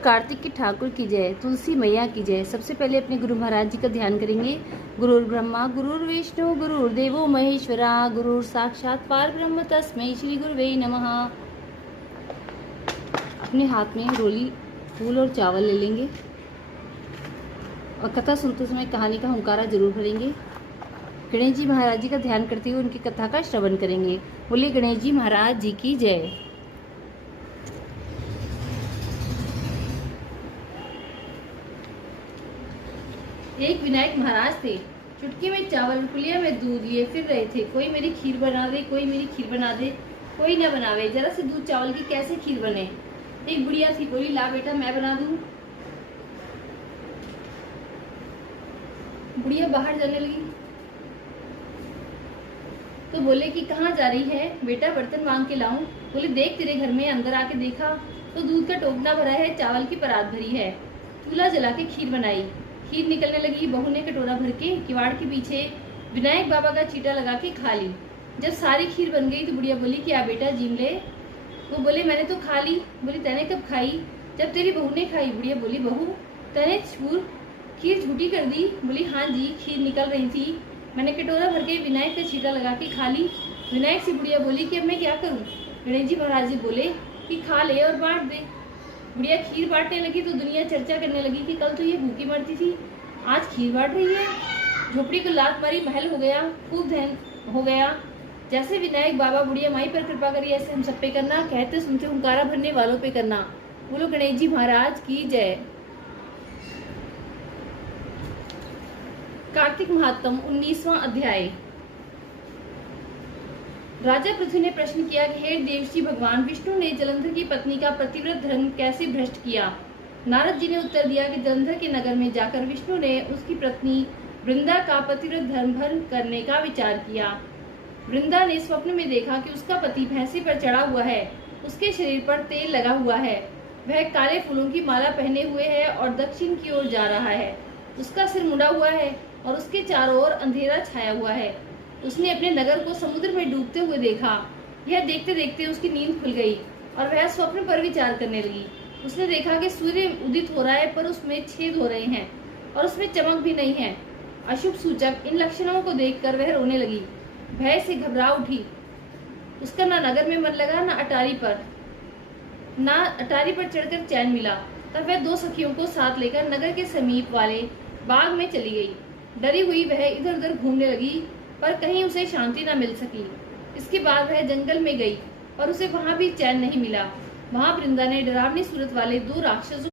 कार्तिक के ठाकुर की जय, तुलसी मैया की जय। सबसे पहले अपने गुरु महाराज जी का ध्यान करेंगे। गुरुर् ब्रह्मा गुरुर्विष्णु गुरुर्देवो महेश्वरा, गुरुर् साक्षात परब्रह्म तस्मै श्री गुरुवे नमः। अपने हाथ में रोली फूल और चावल ले लेंगे और कथा सुनते समय कहानी का हुंकारा जरूर भरेंगे। गणेश जी महाराज जी का ध्यान करते हुए उनकी कथा का श्रवण करेंगे। बोलिए गणेश जी महाराज जी की जय। एक विनायक महाराज थे। चुटकी में चावल, कुलिया में दूध लिए फिर रहे थे। कोई मेरी खीर बना दे, कोई मेरी खीर बना दे, कोई न बनावे। जरा से दूध चावल की कैसे खीर बने। एक बुढ़िया थी, बोली ला बेटा मैं बना दूं। बुढ़िया बाहर जाने लगी तो बोले कि कहाँ जा रही है बेटा, बर्तन मांग के लाऊं। बोले देख तेरे घर में। अंदर आके देखा तो दूध का टोकना भरा है, चावल की परात भरी है। चूल्हा जला के खीर बनाई। खीर निकलने लगी। बहू ने कटोरा भर के किवाड़ के पीछे विनायक बाबा का चीटा लगा के खा ली। जब सारी खीर बन गई तो बुढ़िया बोली कि आ बेटा जीम ले। वो बोले मैंने तो खा ली। बोली तैने कब खाई। जब तेरी बहू ने खाई। बुढ़िया बोली बहू तैने खीर झूठी कर दी। बोली हाँ जी, खीर निकल रही थी, मैंने कटोरा भर के विनायक का चीटा लगा के खा ली। विनायक से बुढ़िया बोली कि अब मैं क्या करूं। गणेश जी महाराज जी बोले कि खा ले और बांट दे। बुढ़िया खीर बांटने लगी तो दुनिया चर्चा करने लगी कि कल तो ये भूखी मरती थी, आज खीर बांट रही है। झोपड़ी को लात मारी, महल हो गया, खूब धन हो गया। जैसे विनायक बाबा बुढ़िया माई पर कृपा करी, ऐसे हम सब पे करना। कहते सुनते हुंकारा भरने वालों पे करना। बोलो गणेश जी महाराज की जय। कार्तिक महात्म 19वां अध्याय। राजा पृथ्वी ने प्रश्न किया कि हे देवर्षि भगवान विष्णु ने जलंधर की पत्नी का पतिव्रत धर्म कैसे भ्रष्ट किया। नारद जी ने उत्तर दिया कि जलंधर के नगर में जाकर विष्णु ने उसकी पत्नी वृंदा का पतिव्रत धर्म भंग करने का विचार किया। वृंदा ने स्वप्न में देखा कि उसका पति भैंसे पर चढ़ा हुआ है, उसके शरीर पर तेल लगा हुआ है, वह काले फूलों की माला पहने हुए है और दक्षिण की ओर जा रहा है। उसका सिर मुड़ा हुआ है और उसके चारों ओर अंधेरा छाया हुआ है। उसने अपने नगर को समुद्र में डूबते हुए देखा। यह देखते देखते उसकी नींद खुल गई और वह स्वप्न पर विचार करने लगी। उसने देखा कि सूर्य उदित हो रहा है पर उसमें छेद हो रहे हैं और उसमें चमक भी नहीं है, अशुभ सूचक। इन लक्षणों को देखकर वह रोने लगी, भय से घबरा उठी। उसका ना नगर में मन लगा, ना अटारी पर चढ़कर चैन मिला। तब वह दो सखियों को साथ लेकर नगर के समीप वाले बाग में चली गई। डरी हुई वह इधर उधर घूमने लगी पर कहीं उसे शांति न मिल सकी। इसके बाद वह जंगल में गई और उसे वहां भी चैन नहीं मिला। वहां वृंदा ने डरावनी सूरत वाले दो राक्षसों